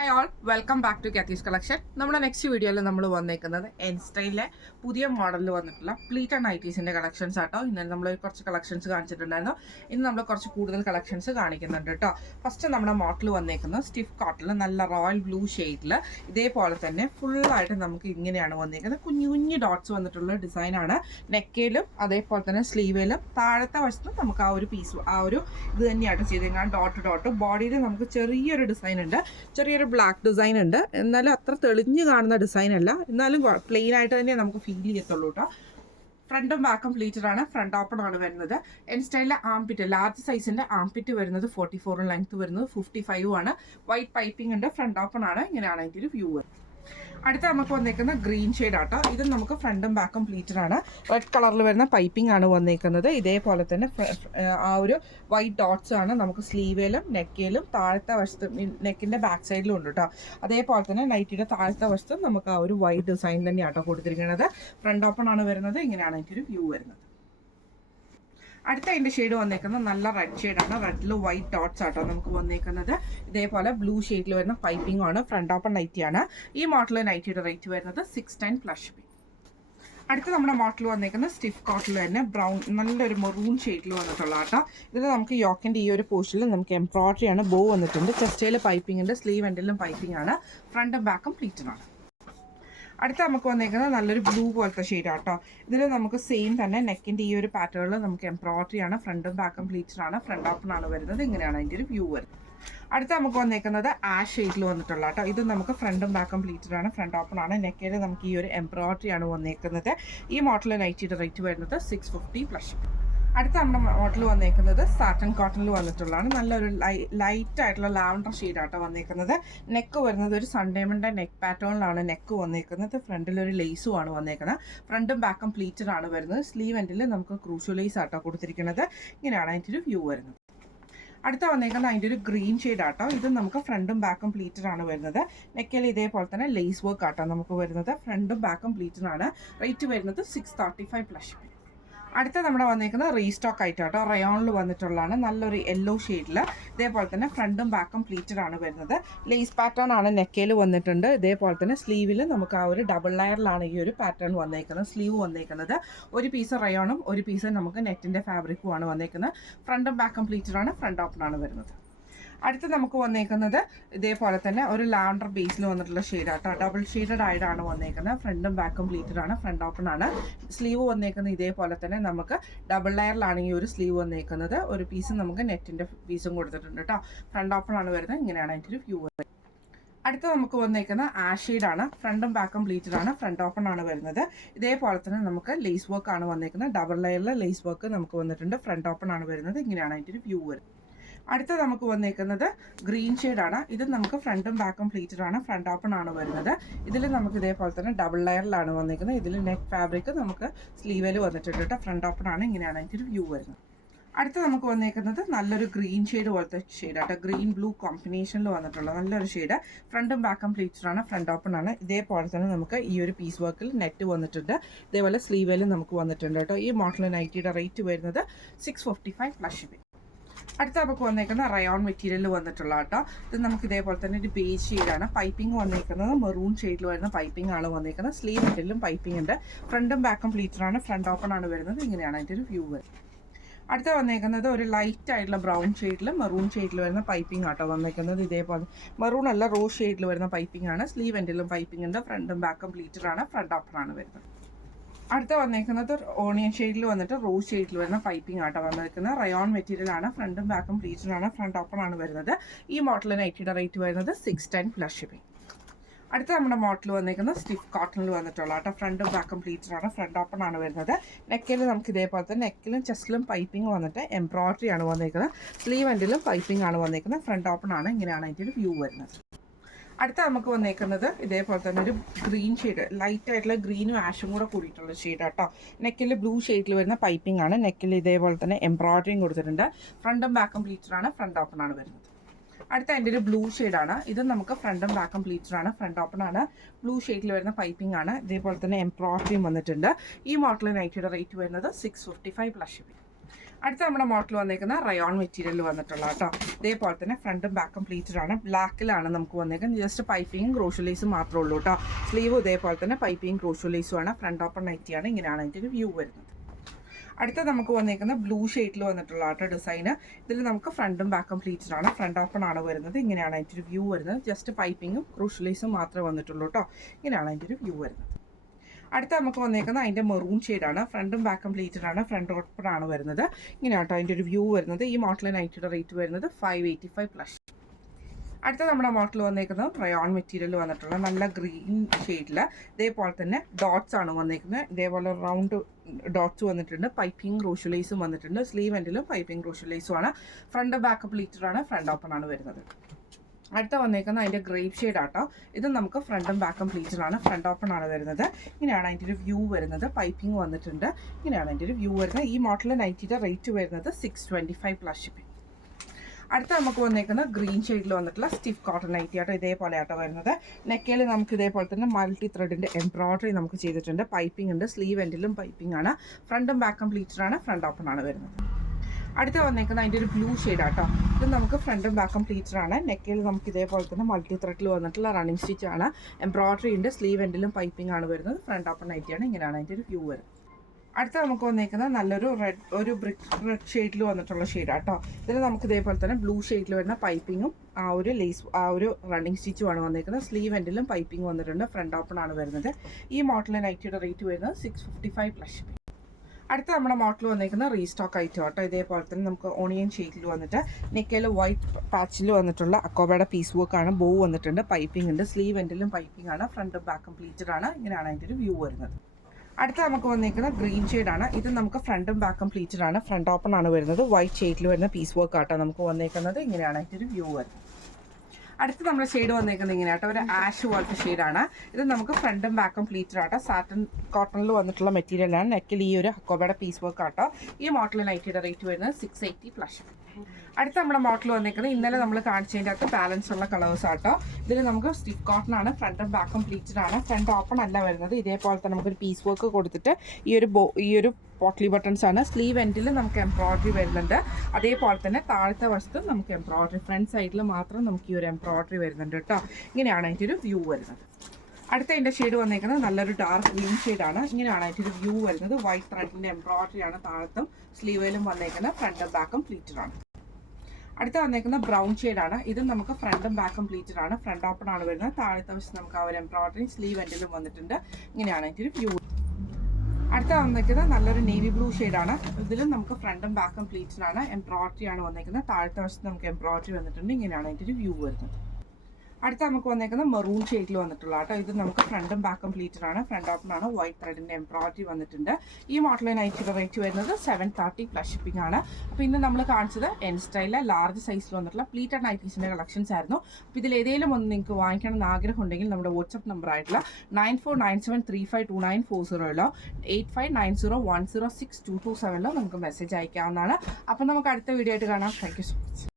Hi all, welcome back to Kathy's collection. നമ്മുടെ next വീഡിയോയിൽ നമ്മൾ വന്നേക്കുന്നത് എൻ സ്റ്റൈലിലെ പുതിയ മോഡലിൽ വന്നിട്ടുള്ള പ്ലീറ്റ് ആൻഡ് നൈറ്റീസിൻ്റെ കളക്ഷൻസ് ആട്ടോ. ഇന്നലെ നമ്മൾ കുറച്ച് കളക്ഷൻസ് കാണിച്ചിട്ടുണ്ടായിരുന്നു. ഇന്ന് നമ്മൾ കുറച്ച് കൂടുതൽ കളക്ഷൻസ് കാണിക്കുന്നുണ്ട് കേട്ടോ. ഫസ്റ്റ് നമ്മുടെ മോഡൽ വന്നേക്കുന്നത് സ്റ്റിഫ് കോട്ടണിൽ നല്ല റോയൽ ബ്ലൂ ഷെയ്ഡിൽ ഇതേപോലെ തന്നെ ഫുള്ളായിട്ട് നമുക്ക് ഇങ്ങനെയാണ് വന്നേക്കുന്നത്. കുഞ്ഞു കുഞ്ഞു ഡോട്ട്സ് വന്നിട്ടുള്ള ഡിസൈനാണ്. നെക്കയിലും അതേപോലെ തന്നെ സ്ലീവിലും താഴത്തെ വശത്തും നമുക്ക് ആ ഒരു പീസ് ഇത് തന്നെയാണ് ചെയ്തേക്കുന്നത്. ഡോട്ട് ബോഡിയിൽ നമുക്ക് ചെറിയൊരു ഡിസൈൻ ഉണ്ട്, ചെറിയൊരു ബ്ലാക്ക് ഡിസൈൻ ഉണ്ട്. എന്നാലും അത്ര തെളിഞ്ഞ് കാണുന്ന ഡിസൈൻ അല്ല, എന്നാലും പ്ലെയിൻ ആയിട്ട് തന്നെ നമുക്ക് ഫീൽ ചെയ്യത്തുള്ളൂ കേട്ടോ. ഫ്രണ്ടും ബാക്കും പ്ലീറ്റഡ് ആണ്. ഫ്രണ്ട് ഓപ്പൺ ആണ് വരുന്നത്. എൻ സ്റ്റൈലിലെ ആംപിറ്റ് ലാർജ് സൈസിന്റെ ആംപിറ്റ് വരുന്നത് 44 ലെങ്ത് വരുന്നത് 55 ആണ്. വൈറ്റ് പൈപ്പിംഗ് ഉണ്ട്. ഫ്രണ്ട് ഓപ്പൺ ആണ്. ഇങ്ങനെയാണ് അതിൻ്റെ ഒരു വ്യൂ. അടുത്ത നമുക്ക് വന്നേക്കുന്ന ഗ്രീൻ ഷെയ്ഡ് ആട്ടോ. ഇത് നമുക്ക് ഫ്രണ്ടും ബാക്കും പ്ലീറ്റഡ് ആണ്. റെഡ് കളറിൽ വരുന്ന പൈപ്പിംഗ് ആണ് വന്നേക്കുന്നത്. ഇതേപോലെ തന്നെ ആ ഒരു വൈറ്റ് ഡോട്ട്സ് ആണ് നമുക്ക് സ്ലീവിലും നെക്കിലും താഴത്തെ വശത്ത് നെക്കിൻ്റെ ബാക്ക് സൈഡിലും ഉണ്ട് കേട്ടോ. അതേപോലെ തന്നെ നൈറ്റിയുടെ താഴത്തെ വശത്ത് നമുക്ക് ആ ഒരു വൈറ്റ് ഡിസൈൻ തന്നെയാട്ടോ കൊടുത്തിരിക്കുന്നത്. ഫ്രണ്ട് ഓപ്പൺ ആണ് വരുന്നത്. ഇങ്ങനെയാണ് അതിൻ്റെ ഒരു വ്യൂ വരുന്നത്. അടുത്ത അതിൻ്റെ ഷെയ്ഡ് വന്നേക്കുന്നത് നല്ല റെഡ് ഷെയ്ഡാണ്. റെഡിൽ വൈറ്റ് ഡോട്ട്സ് ആട്ടോ നമുക്ക് വന്നേക്കുന്നത്. ഇതേപോലെ ബ്ലൂ ഷെയ്ഡിൽ വരുന്ന പൈപ്പിംഗ് ആണ്. ഫ്രണ്ട് ഓപ്പൺ നൈറ്റിയാണ്. ഈ മോഡൽ നൈറ്റിയുടെ റേറ്റ് വരുന്നത് 610+. അടുത്ത നമ്മുടെ മോഡൽ വന്നേക്കുന്നത് സ്റ്റിഫ് കോട്ടണിൽ തന്നെ ബ്രൗൺ നല്ലൊരു മെറൂൺ ഷെയ്ഡിൽ വന്നിട്ടുള്ള ആട്ടോ. ഇതിൽ നമുക്ക് യോക്കിൻ്റെ ഈ ഒരു പോർഷനിൽ നമുക്ക് എംബ്രോയിഡറി ആണ്. ബോ വന്നിട്ടുണ്ട്. ചെസ്റ്റയിൽ പൈപ്പിംഗ് ഉണ്ട്. സ്ലീവ് എൻഡിലും പൈപ്പിംഗ് ആണ്. ഫ്രണ്ടും ബാക്കും പ്ലീറ്റഡ് ആണ്. അടുത്ത നമുക്ക് വന്നേക്കുന്നത് നല്ലൊരു ബ്ലൂ പോലത്തെ ഷെയ്ഡാണ് കേട്ടോ. ഇതിൽ നമുക്ക് സെയിം തന്നെ നെക്കിൻ്റെ ഈ ഒരു പാറ്റേണിൽ നമുക്ക് എംബ്രോയിഡറി ആണ്. ഫ്രണ്ടും ബാക്കും പ്ലീറ്റഡ് ആണ്. ഫ്രണ്ട് ഓപ്പൺ ആണ് വരുന്നത്. ഇങ്ങനെയാണ് അതിൻ്റെ ഒരു വ്യൂ വരുന്നത്. അടുത്ത നമുക്ക് വന്നേക്കുന്നത് ആഷ് ഷെയ്ഡിൽ വന്നിട്ടുള്ള കേട്ടോ. ഇത് നമുക്ക് ഫ്രണ്ടും ബാക്കും പ്ലീറ്റഡ് ആണ്. ഫ്രണ്ട് ഓപ്പൺ ആണ്. നെക്കിൽ നമുക്ക് ഈ ഒരു എംബ്രോയിഡറി ആണ് വന്നേക്കുന്നത്. ഈ മോഡൽ നൈറ്റിയുടെ റേറ്റ് വരുന്നത് 650+. അടുത്ത നമ്മുടെ മോഡൽ വന്നേക്കുന്നത് സാറ്റൻ കോട്ടണിൽ വന്നിട്ടുള്ളതാണ്. നല്ലൊരു ലൈറ്റ് ആയിട്ടുള്ള ലാവൻഡർ ഷെയ്ഡാട്ടോ വന്നേക്കുന്നത്. നെക്ക് വരുന്നത് ഒരു സൺഡേമൻ്റെ നെക്ക് പാറ്റേണിലാണ് നെക്ക് വന്നേക്കുന്നത്. ഫ്രണ്ടിലൊരു ലേസും ആണ് വന്നേക്കുന്നത്. ഫ്രണ്ടും ബാക്കും പ്ലീറ്റഡ് ആണ് വരുന്നത്. സ്ലീവ് എൻഡിൽ നമുക്ക് ക്രൂഷ്യൽ ലേസ് ആട്ടോ കൊടുത്തിരിക്കുന്നത്. ഇങ്ങനെയാണ് അതിൻ്റെ ഒരു വ്യൂ വരുന്നത്. അടുത്ത വന്നേക്കുന്നത് അതിൻ്റെ ഒരു ഗ്രീൻ ഷെയ്ഡ് ആട്ടോ. ഇത് നമുക്ക് ഫ്രണ്ടും ബാക്കും പ്ലീറ്റഡ് ആണ് വരുന്നത്. നെക്കിൽ ഇതേപോലെ തന്നെ ലേസ് വർക്ക് ആട്ടോ നമുക്ക് വരുന്നത്. ഫ്രണ്ടും ബാക്കും പ്ലീറ്റഡ് ആണ്. റേറ്റ് വരുന്നത് 635+. അടുത്ത നമ്മുടെ വന്നേക്കുന്നത് റീസ്റ്റോക്ക് ആയിട്ടാട്ടോ. റയോണിൽ വന്നിട്ടുള്ളതാണ്. നല്ലൊരു യെല്ലോ ഷെയ്ഡിൽ ഇതേപോലെ തന്നെ ഫ്രണ്ടും ബാക്കും പ്ലീറ്റഡ് ആണ് വരുന്നത്. ലേസ് പാറ്റേൺ ആണ് നെക്കയിൽ വന്നിട്ടുണ്ട്. ഇതേപോലെ തന്നെ സ്ലീവിൽ നമുക്ക് ആ ഒരു ഡബിൾ ലെയറിലാണ് ഈ ഒരു പാറ്റേൺ വന്നേക്കുന്നത്. സ്ലീവ് വന്നേക്കുന്നത് ഒരു പീസ് റയോണും ഒരു പീസ് നമുക്ക് നെറ്റിൻ്റെ ഫാബ്രിക്കും ആണ് വന്നേക്കുന്നത്. ഫ്രണ്ടും ബാക്കും പ്ലീറ്റഡ് ആണ്. ഫ്രണ്ട് ഓപ്പൺ ആണ് വരുന്നത്. അടുത്ത് നമുക്ക് വന്നേക്കുന്നത് ഇതേപോലെ തന്നെ ഒരു ലാവൻഡർ ബേസിൽ വന്നിട്ടുള്ള ഷെയ്ഡാട്ടോ. ഡബിൾ ഷെയ്ഡഡ് ആയിട്ടാണ് വന്നേക്കുന്നത്. ഫ്രണ്ടും ബാക്കും പ്ലീറ്റഡ് ആണ്. ഫ്രണ്ട് ഓപ്പൺ ആണ്. സ്ലീവ് വന്നേക്കുന്നത് ഇതേപോലെ തന്നെ നമുക്ക് ഡബിൾ ലെയറിലാണ് ഈ ഒരു സ്ലീവ് വന്നേക്കുന്നത്. ഒരു പീസ് നമുക്ക് നെറ്റിൻ്റെ പീസും കൊടുത്തിട്ടുണ്ട് കേട്ടോ. ഫ്രണ്ട് ഓപ്പൺ ആണ് വരുന്നത്. ഇങ്ങനെയാണ് അതിൻ്റെ ഒരു വ്യൂ. അടുത്ത നമുക്ക് വന്നേക്കുന്ന ആഷ് ഷെയ്ഡാണ്. ഫ്രണ്ടും ബാക്കും പ്ലീറ്റഡ് ആണ്. ഫ്രണ്ട് ഓപ്പൺ ആണ് വരുന്നത്. ഇതേപോലെ തന്നെ നമുക്ക് ലേസ് വർക്ക് ആണ് വന്നേക്കുന്നത്. ഡബിൾ ലെയറിൽ ലേസ് വർക്ക് നമുക്ക് വന്നിട്ടുണ്ട്. ഫ്രണ്ട് ഓപ്പൺ ആണ് വരുന്നത്. ഇങ്ങനെയാണ് അതിൻ്റെ ഒരു വ്യൂ വരുന്നത്. അടുത്ത നമുക്ക് വന്നേക്കുന്നത് ഗ്രീൻ ഷെയ്ഡാണ്. ഇത് നമുക്ക് ഫ്രണ്ടും ബാക്കും പ്ലീറ്റഡ് ആണ്. ഫ്രണ്ട് ഓപ്പൺ ആണ് വരുന്നത്. ഇതിൽ നമുക്ക് ഇതേപോലെ തന്നെ ഡബിൾ ലെയറിലാണ് വന്നേക്കുന്നത്. ഇതിൽ നെക്ക് ഫാബ്രിക് നമുക്ക് സ്ലീവിൽ വന്നിട്ടുണ്ട് കേട്ടോ. ഫ്രണ്ട് ഓപ്പൺ ആണ്. ഇങ്ങനെയാണ് അതിൻ്റെ ഒരു വ്യൂ വരുന്നത്. അടുത്ത നമുക്ക് വന്നേക്കുന്നത് നല്ലൊരു ഗ്രീൻ ഷെയ്ഡ് പോലത്തെ ഷെയ്ഡാട്ടോ. ഗ്രീൻ ബ്ലൂ കോമ്പിനേഷനിൽ വന്നിട്ടുള്ള നല്ലൊരു ഷെയ്ഡ്. ഫ്രണ്ടും ബാക്കും പ്ലീറ്റഡ് ആണ്. ഫ്രണ്ട് ഓപ്പൺ ആണ്. ഇതേപോലെ തന്നെ നമുക്ക് ഈ ഒരു പീസ് വർക്കിൽ നെറ്റ് വന്നിട്ടുണ്ട്. ഇതേപോലെ സ്ലീവിലും നമുക്ക് വന്നിട്ടുണ്ട് കേട്ടോ. ഈ മോഡൽ നൈറ്റിയുടെ റേറ്റ് വരുന്നത് 655+. അടുത്ത നമുക്ക് വന്നേക്കുന്ന റയോൺ മെറ്റീരിയൽ വന്നിട്ടുള്ള കേട്ടോ. ഇത് നമുക്ക് ഇതേപോലെ തന്നെ ഒരു ബേജ് ഷെയ്ഡാണ്. പൈപ്പിംഗ് വന്നേക്കുന്നത് മെറൂൺ ഷെയ്ഡിൽ വരുന്ന പൈപ്പിംഗ് ആണ് വന്നേക്കുന്നത്. സ്ലീവ് എൻഡിലും പൈപ്പിംഗ് ഉണ്ട്. ഫ്രണ്ടും ബാക്കും പ്ലീറ്റഡ് ആണ്. ഫ്രണ്ട് ഓപ്പൺ ആണ് വരുന്നത്. ഇങ്ങനെയാണ് അതിൻ്റെ ഒരു വ്യൂ വരുന്നത്. അടുത്ത വന്നേക്കുന്നത് ഒരു ലൈറ്റ് ആയിട്ടുള്ള ബ്രൗൺ ഷെയ്ഡിൽ മെറൂൺ ഷെയ്ഡിൽ വരുന്ന പൈപ്പിംഗ് ആട്ടോ വന്നേക്കുന്നത്. ഇതേപോലെ മെറൂൺ അല്ല, റോസ് ഷെയ്ഡിൽ വരുന്ന പൈപ്പിംഗ് ആണ്. സ്ലീവ് എൻഡിലും പൈപ്പിംഗ് ഉണ്ട്. ഫ്രണ്ടും ബാക്കും പ്ലീറ്റഡ് ആണ്. ഫ്രണ്ട് ഓപ്പൺ ആണ് വരുന്നത്. അടുത്ത വന്നേക്കുന്നത് ഓണിയൻ ഷെയ്ഡിൽ വന്നിട്ട് റോസ് ഷെയ്ഡിൽ വരുന്ന പൈപ്പിംഗ് ആട്ടോ വന്നിരിക്കുന്നത്. റയോൺ മെറ്റീരിയൽ ആണ്. ഫ്രണ്ടും ബാക്കും പ്ലീറ്റഡ് ആണ്. ഫ്രണ്ട് ഓപ്പൺ ആണ് വരുന്നത്. ഈ മോഡൽ നൈറ്റിയുടെ റേറ്റ് വരുന്നത് 610+. അടുത്ത നമ്മുടെ മോഡൽ വന്നേക്കുന്നത് സ്റ്റിഫ് കോട്ടണിൽ വന്നിട്ടുള്ള കേട്ടോ. ഫ്രണ്ടും ബാക്കും പ്ലീറ്റഡ് ആണ്. ഫ്രണ്ട് ഓപ്പൺ ആണ് വരുന്നത്. നെക്കിൽ നമുക്ക് ഇതേപോലെ തന്നെ നെക്കിലും ചെസ്റ്റിലും പൈപ്പിംഗ് വന്നിട്ട് എംബ്രോയിഡറി ആണ് വന്നേക്കുന്നത്. സ്ലീവ് എൻഡിലും പൈപ്പിംഗ് ആണ് വന്നേക്കുന്നത്. ഫ്രണ്ട് ഓപ്പൺ ആണ്. ഇങ്ങനെയാണ് അതിൻ്റെ ഒരു വ്യൂ വരുന്നത്. അടുത്ത നമുക്ക് വന്നേക്കുന്നത് ഇതേപോലെ തന്നെ ഒരു ഗ്രീൻ ഷെയ്ഡ്, ലൈറ്റ് ആയിട്ടുള്ള ഗ്രീനും ആഷും കൂടെ കൂടിയിട്ടുള്ള ഷെയ്ഡ് കേട്ടോ. നെക്കിൽ ബ്ലൂ ഷെയ്ഡിൽ വരുന്ന പൈപ്പിംഗ് ആണ്. നെക്കിൽ ഇതേപോലെ തന്നെ എംബ്രോയിഡറിയും കൊടുത്തിട്ടുണ്ട്. ഫ്രണ്ടും ബാക്കും പ്ലീറ്റഡ് ആണ്. ഫ്രണ്ട് ഓപ്പൺ ആണ് വരുന്നത്. അടുത്ത എൻ്റെ ഒരു ബ്ലൂ ഷെയ്ഡാണ്. ഇത് നമുക്ക് ഫ്രണ്ടും ബാക്കും പ്ലീറ്റഡ് ആണ്. ഫ്രണ്ട് ഓപ്പൺ ആണ്. ബ്ലൂ ഷെയ്ഡിൽ വരുന്ന പൈപ്പിംഗ് ആണ്. ഇതേപോലെ തന്നെ എംബ്രോയിഡറിയും വന്നിട്ടുണ്ട്. ഈ മോഡൽ നൈറ്റിയുടെ റേറ്റ് വരുന്നത് 655+. അടുത്ത നമ്മുടെ മോഡൽ വന്നേക്കുന്ന റയോൺ മെറ്റീരിയൽ വന്നിട്ടുള്ള കേട്ടോ. ഇതേപോലെ തന്നെ ഫ്രണ്ടും ബാക്കും പ്ലീറ്റഡ് ആണ്. ബ്ലാക്കിലാണ് നമുക്ക് വന്നേക്കുന്നത്. ജസ്റ്റ് പൈപ്പിങ്ങും ക്രോഷ്യലേസും മാത്രമേ ഉള്ളൂ കേട്ടോ. സ്ലീവ് ഇതേപോലെ തന്നെ പൈപ്പിങ്ങും ക്രോഷ്യലേസും ആണ്. ഫ്രണ്ട് ഓപ്പൺ നൈറ്റിയാണ്. ഇങ്ങനെയാണ് അതിൻ്റെ ഒരു വ്യൂ വരുന്നത്. അടുത്ത നമുക്ക് വന്നേക്കുന്ന ബ്ലൂ ഷെയ്ഡിൽ വന്നിട്ടുള്ള ആട്ടോ ഡിസൈന്. ഇതിൽ നമുക്ക് ഫ്രണ്ടും ബാക്കും പ്ലീറ്റഡ് ആണ്. ഫ്രണ്ട് ഓപ്പൺ ആണ് വരുന്നത്. ഇങ്ങനെയാണ് അതിൻ്റെ ഒരു വ്യൂ വരുന്നത്. ജസ്റ്റ് പൈപ്പിങ്ങും ക്രൂഷ്യലേസും മാത്രമേ വന്നിട്ടുള്ളൂ കേട്ടോ. ഇങ്ങനെയാണ് അതിൻ്റെ ഒരു വ്യൂ വരുന്നത്. അടുത്ത നമുക്ക് വന്നേക്കുന്നത് അതിൻ്റെ മെറൂൺ ഷെയ്ഡാണ്. ഫ്രണ്ടും ബാക്കും പ്ലീറ്റഡ് ആണ്. ഫ്രണ്ട് ഓപ്പൺ ആണ് വരുന്നത്. ഇങ്ങനെയാട്ടോ അതിൻ്റെ ഒരു വ്യൂ വരുന്നത്. ഈ മോഡൽ നൈറ്റിയുടെ റേറ്റ് വരുന്നത് 585+. അടുത്ത നമ്മുടെ മോഡൽ വന്നേക്കുന്നത് റയോൺ മെറ്റീരിയൽ വന്നിട്ടുള്ള നല്ല ഗ്രീൻ ഷെയ്ഡിൽ ഇതേപോലെ തന്നെ ഡോട്ട്സ് ആണ് വന്നേക്കുന്നത്. ഇതേപോലെ റൗണ്ട് ഡോട്ട്സ് വന്നിട്ടുണ്ട്. പൈപ്പിംഗ് ക്രൂഷ്യലേസും വന്നിട്ടുണ്ട്. സ്ലീവ് എൻഡിലും പൈപ്പിംഗ് ക്രൂഷ്യലേസും ആണ്. ഫ്രണ്ട് ബാക്ക് പ്ലീറ്റഡ് ആണ്. ഫ്രണ്ട് ഓപ്പൺ ആണ് വരുന്നത്. അടുത്ത വന്നേക്കുന്നത് അതിൻ്റെ ഗ്രേപ്പ് ഷെയ്ഡ് ആട്ടോ. ഇത് നമുക്ക് ഫ്രണ്ടും ബാക്കും പ്ലീറ്റഡ് ആണ്. ഫ്രണ്ട് ഓപ്പൺ ആണ് വരുന്നത്. ഇങ്ങനെയാണ് അതിൻ്റെ ഒരു വ്യൂ വരുന്നത്. പൈപ്പിംഗ് വന്നിട്ടുണ്ട്. ഇങ്ങനെയാണ് അതിൻ്റെ ഒരു വ്യൂ വരുന്നത്. ഈ മോഡൽ നൈറ്റിയുടെ റേറ്റ് വരുന്നത് 625+ ഷിപ്പിംഗ്. അടുത്ത നമുക്ക് വന്നേക്കുന്നത് ഗ്രീൻ ഷെയ്ഡിൽ വന്നിട്ടുള്ള സ്റ്റിഫ് കോട്ടൺ നൈറ്റി ആട്ടോ. ഇതേപോലെ ആട്ടോ വരുന്നത്. നെക്കയിൽ നമുക്ക് ഇതേപോലെ തന്നെ മൾട്ടി ത്രെഡിൻ്റെ എംബ്രോയ്ഡറി നമുക്ക് ചെയ്തിട്ടുണ്ട്. പൈപ്പിംഗ് ഉണ്ട്. സ്ലീവ് എൻഡിലും പൈപ്പിംഗ് ആണ്. ഫ്രണ്ടും ബാക്കും പ്ലീറ്റഡ് ആണ്. ഫ്രണ്ട് ഓപ്പൺ ആണ് വരുന്നത്. അടുത്ത വന്നേക്കുന്നത് അതിൻ്റെ ഒരു ബ്ലൂ ഷെയ്ഡ് ആട്ടോ. ഇത് നമുക്ക് ഫ്രണ്ടും ബാക്കും പ്ലീറ്റഡ് ആണ്. നെക്കയിൽ നമുക്ക് ഇതേപോലെ തന്നെ മൾട്ടി ത്രെഡിൽ വന്നിട്ടുള്ള റണ്ണിങ് സ്റ്റിച്ച് ആണ്. എംബ്രോയ്ഡറി ഉണ്ട്. സ്ലീവ് എൻഡിലും പൈപ്പിംഗ് ആണ് വരുന്നത്. ഫ്രണ്ട് ഓപ്പൺ നൈറ്റിയാണ്. ഇങ്ങനെയാണ് അതിൻ്റെ ഒരു വ്യൂ വരുന്നത്. അടുത്ത നമുക്ക് വന്നേക്കുന്നത് നല്ലൊരു ഒരു ബ്രിക്ക് റെഡ് ഷെയ്ഡിൽ വന്നിട്ടുള്ള ഷെയ്ഡാട്ടോ. ഇതിൽ നമുക്ക് ഇതേപോലെ തന്നെ ബ്ലൂ ഷെയ്ഡിൽ വരുന്ന പൈപ്പിങ്ങും ആ ഒരു റണ്ണിങ് സ്റ്റിച്ചുമാണ് വന്നേക്കുന്നത്. സ്ലീവ് എൻഡിലും പൈപ്പിംഗ് വന്നിട്ടുണ്ട്. ഫ്രണ്ട് ഓപ്പൺ ആണ് വരുന്നത്. ഈ മോഡൽ നൈറ്റിയുടെ റേറ്റ് വരുന്നത് 655+. അടുത്ത നമ്മുടെ മോഡൽ വന്നേക്കുന്ന റീസ്റ്റോക്ക് ഐറ്റം ആട്ടോ. ഇതേപോലെ തന്നെ നമുക്ക് ഓണിയൻ ഷെയ്ഡിൽ വന്നിട്ട് നെക്കയിൽ വൈറ്റ് പാച്ചിൽ വന്നിട്ടുള്ള അക്കോബയുടെ പീസ് വർക്കാണ്. ബോ വന്നിട്ടുണ്ട്. പൈപ്പിംഗ് ഉണ്ട്. സ്ലീവ് എൻഡിലും പൈപ്പിംഗ് ആണ്. ഫ്രണ്ടും ബാക്കും പ്ലീറ്റഡ് ആണ്. ഇങ്ങനെയാണ് അതിൻ്റെ ഒരു വ്യൂ വരുന്നത്. അടുത്ത നമുക്ക് വന്നേക്കുന്ന ഗ്രീൻ ഷെയ്ഡാണ്. ഇത് നമുക്ക് ഫ്രണ്ടും ബാക്കും പ്ലീറ്റഡ് ആണ്. ഫ്രണ്ട് ഓപ്പൺ ആണ് വരുന്നത്. വൈറ്റ് ഷെയ്ഡിൽ വരുന്ന പീസ് വർക്ക് ആട്ടോ നമുക്ക് വന്നേക്കുന്നത്. ഇങ്ങനെയാണ് അതിൻ്റെ ഒരു വ്യൂ വരുന്നത്. അടുത്ത് നമ്മുടെ ഷെയ്ഡ് വന്നേക്കുന്നത് ഇങ്ങനെയാട്ടോ. ഒരു ആഷ് പോലത്തെ ഷെയ്ഡാണ്. ഇത് നമുക്ക് ഫ്രണ്ടും ബാക്കും പ്ലീറ്റഡ് ആട്ടോ. സാറ്റൻ കോട്ടണിൽ വന്നിട്ടുള്ള മെറ്റീരിയലാണ്. നെക്കിൽ ഈ ഒരു ഹക്കോബയുടെ പീസ് വർക്ക് ആട്ടോ. ഈ മോഡൽ നൈറ്റിയുടെ റേറ്റ് വരുന്നത് 680+. അടുത്ത നമ്മുടെ മോഡൽ വന്നേക്കുന്നത് ഇന്നലെ നമ്മൾ കാണിച്ചതിൻ്റെ അകത്ത് ബാലൻസ് ഉള്ള കളേഴ്സ് ആട്ടോ. ഇതിൽ നമുക്ക് സ്റ്റിഫ് കോട്ടൺ ആണ്. ഫ്രണ്ടും ബാക്കും പ്ലീറ്റഡ് ആണ്. ഫ്രണ്ട് ഓപ്പൺ അല്ല വരുന്നത്. ഇതേപോലെ തന്നെ നമുക്കൊരു പീസ് വർക്ക് കൊടുത്തിട്ട് ഈ ഒരു പോട്ട്ലി ബട്ടൺസ് ആണ്. സ്ലീവ് എൻഡിൽ നമുക്ക് എംബ്രോയ്ഡറി വരുന്നുണ്ട്. അതേപോലെ തന്നെ താഴത്തെ വശത്തും നമുക്ക് എംബ്രോയ്ഡറി. ഫ്രണ്ട് സൈഡിൽ മാത്രം നമുക്ക് ഈ ഒരു എംബ്രോയ്ഡറി വരുന്നുണ്ട് കേട്ടോ. ഇങ്ങനെയാണ് അതിൻ്റെ ഒരു വ്യൂ വരുന്നത്. അടുത്ത അതിൻ്റെ ഷെയ്ഡ് വന്നേക്കുന്നത് നല്ലൊരു ഡാർക്ക് ഗ്രീൻ ഷെയ്ഡാണ്. ഇങ്ങനെയാണ് അതിൻ്റെ ഒരു വ്യൂ വരുന്നത്. വൈറ്റ് ത്രെഡിൻ്റെ എംബ്രോയ്ഡറി ആണ് താഴത്തും സ്ലീവിലും വന്നേക്കുന്നത്. ഫ്രണ്ടും ബാക്കും പ്ലീറ്റഡ് ആണ്. അടുത്ത വന്നേക്കുന്ന ബ്രൗൺ ഷെയ്ഡാണ്. ഇതും നമുക്ക് ഫ്രണ്ടും ബാക്കും പ്ലീറ്റഡ് ആണ്. ഫ്രണ്ട് ഓപ്പൺ ആണ് വരുന്നത്. താഴത്തെ വശത്ത് നമുക്ക് ആ ഒരു എംബ്രോയ്ഡറി സ്ലീവ് എൻഡിലും വന്നിട്ടുണ്ട്. ഇങ്ങനെയാണ് അതിൻ്റെ ഒരു വ്യൂ. അടുത്ത വന്നേക്കുന്നത് നല്ലൊരു നേവി ബ്ലൂ ഷെയ്ഡാണ്. ഇതിലും നമുക്ക് ഫ്രണ്ടും ബാക്കും പ്ലീറ്റഡ് ആണ്. എംബ്രോയ്ഡറി ആണ് വന്നേക്കുന്നത്. താഴത്തെ വശത്ത് നമുക്ക് എംബ്രോയ്ഡറി വന്നിട്ടുണ്ട്. ഇങ്ങനെയാണ് അതിൻ്റെ ഒരു വ്യൂ വരുന്നത്. അടുത്ത നമുക്ക് വന്നേക്കുന്നത് മെറൂൺ ഷെയ്ഡിൽ വന്നിട്ടുള്ള കേട്ടോ. ഇത് നമുക്ക് ഫ്രണ്ടും ബാക്കും പ്ലീറ്റഡ് ആണ്. ഫ്രണ്ട് ഓപ്പൺ ആണ്. വൈറ്റ് ത്രെഡിൻ്റെ എംബ്രോയ്ഡറി വന്നിട്ടുണ്ട്. ഈ മോഡൽ നൈറ്റിയുടെ റേറ്റ് വരുന്നത് 730+ ഷിപ്പിംഗ് ആണ്. അപ്പോൾ ഇന്ന് നമ്മൾ കാണിച്ചത് എൻ സ്റ്റൈലിലെ ലാർജ് സൈസിൽ വന്നിട്ടുള്ള പ്ലീറ്റഡ് നൈറ്റീസിൻ്റെ കളക്ഷൻസ് ആയിരുന്നു. അപ്പോൾ ഇതിൽ ഏതെങ്കിലും ഒന്ന് നിങ്ങൾക്ക് വാങ്ങിക്കണം എന്ന് ആഗ്രഹം ഉണ്ടെങ്കിൽ നമ്മുടെ വാട്സ്ആപ്പ് നമ്പർ ആയിട്ടുള്ള 9497352940 8590106227 നമുക്ക് മെസ്സേജ് അയക്കാവുന്നതാണ്. അപ്പോൾ നമുക്ക് അടുത്ത വീഡിയോ ആയിട്ട് കാണാം. Thank you so much.